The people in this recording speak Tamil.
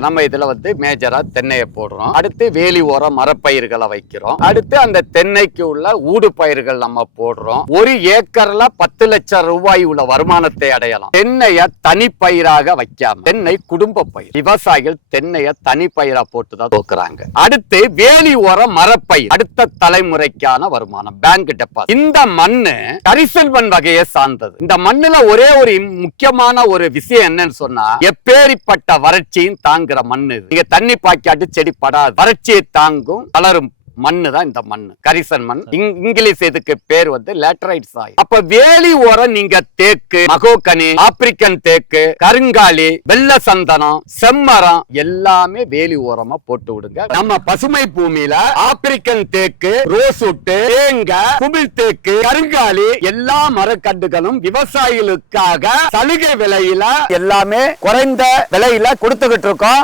நம்ம இதுல மேஜரா தென்னையை போடுறோம். அடுத்து வேலி ஓரம் மரப்பயிர்களை வைக்கிறோம். அடுத்து அந்த தென்னைக்கு உள்ள ஊடு பயிர்கள் நம்ம போடுறோம். 1 ஏக்கர்ல 10 லட்சம் ரூபாய் உள்ள வருமானத்தை அடையலாம். தென்னைய தனிப்பயிராக வைக்காம தென்னை குடும்ப பயிர். விவசாயிகள் தென்னைய தனிப்பயிரா போட்டுதான் தோக்குறாங்க. அடுத்து வேலி ஓரம் மரப்பயிர் அடுத்த தலைமுறைக்கான வருமானம், பேங்க் டெபாசிட். இந்த மண்ணு கரிசல் மண் வகையை சார்ந்தது. இந்த மண்ணுல ஒரே ஒரு முக்கியமான ஒரு விஷயம் என்னன்னு சொன்னா, எப்பேரிப்பட்ட வறட்சியும் தாங்குற மண்ணு. நீங்க தண்ணி பாய்க்காட்டு செடி படாது, வறட்சியை தாங்கும் வளரும் மண்ணு தான் இந்த மண்ணு, கரிசல் மண். இங்கிலீஷ் இதுக்கு பேர் லேட்டரைட் சாயில். அப்ப வேலி ஓரம் நீங்க தேக்கு, மகோகனி, ஆப்பிரிக்கன் தேக்கு, கருங்காலி, வெள்ள சந்தனம், செம்மரம் எல்லாமே வேலி ஓரமா போட்டு விடுங்க. நம்ம பசுமை பூமியில ஆப்பிரிக்கன் தேக்கு, ரோஸ்வுட், தேங்காய், குமிழ் தேக்கு, கருங்காலி எல்லா மரக்கண்டுகளும் விவசாயிகளுக்காக சலுகை விலையில எல்லாமே குறைந்த விலையில கொடுத்துக்கிட்டு இருக்கோம்.